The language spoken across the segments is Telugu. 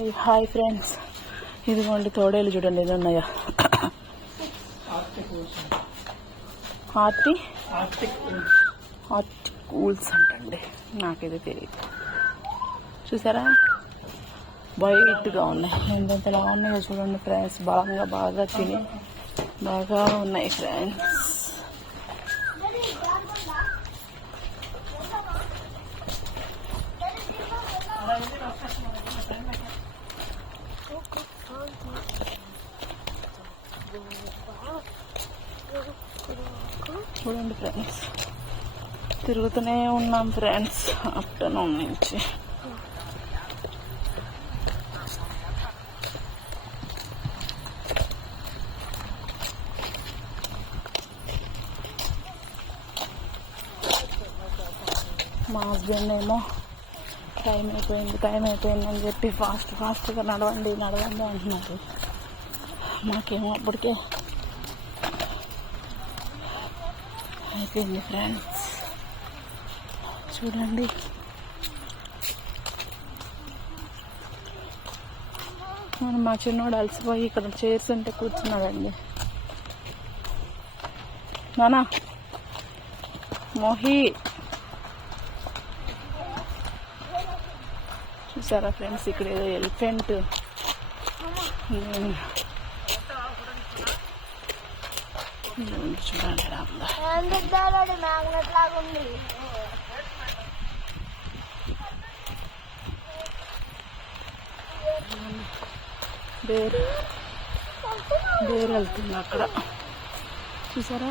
హాయ్ ఫ్రెండ్స్, ఇదిగోండి తోడేలు చూడండి ఎన్ని ఉన్నాయో. ఆర్టిక్ ఊల్స్ అంటండి, నాకైతే తెలియదు. చూసారా వైట్గా ఉన్నాయి, ఎంతలా ఉన్నాయో చూడండి ఫ్రెండ్స్. బాగా తిని బాగా ఉన్నాయి ఫ్రెండ్స్. చూడండి ఫ్రెండ్స్, తిరుగుతూనే ఉన్నాం ఫ్రెండ్స్ ఆఫ్టర్నూన్ నుంచి. మా హస్బెండ్ ఏమో టైం అయిపోయింది అని చెప్పి ఫాస్ట్గా నడవండి అంటున్నారు. మాకేమో అప్పటికే అయిపోయింది ఫ్రెండ్స్. చూడండి మా చిన్నోడు అలసిపోయి ఇక్కడ చైర్స్ ఉంటే కూర్చున్నాడండి. నానా మోహి చూసారా ఫ్రెండ్స్, ఇక్కడ ఏదో ఎలిఫెంట్ చూడండి. బేర్ వెళ్తుంది అక్కడ, చూసారా.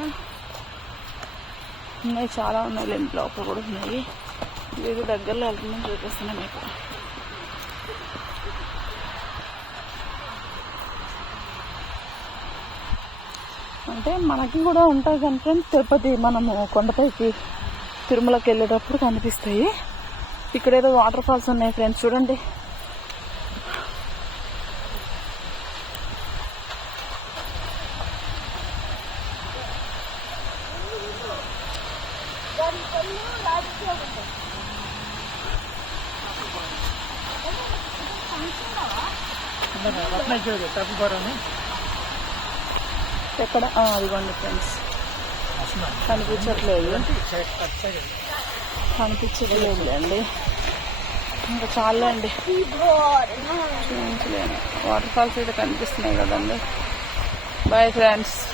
ఉన్నాయి, చాలా ఉన్నాయి, లెంట్ లోపల కూడా ఉన్నాయి. ఇది దగ్గరలో వెళ్తుందని చూపిస్తున్నాం ఇక్కడ. అంటే మనకి కూడా ఉంటాయి కానీ ఫ్రెండ్స్, తిరుపతి మనము కొండపైకి తిరుమలకి వెళ్ళేటప్పుడు కనిపిస్తాయి. ఇక్కడ ఏదో వాటర్ ఫాల్స్ ఉన్నాయి ఫ్రెండ్స్, చూడండి. ఎక్కడ అదిగోండి ఫ్రెండ్స్, కనిపించట్లేదు అండి. ఇంకా చాలా అండి, చూపించలేను. వాటర్ ఫాల్స్ అయితే కనిపిస్తున్నాయి కదండి. Boy friends.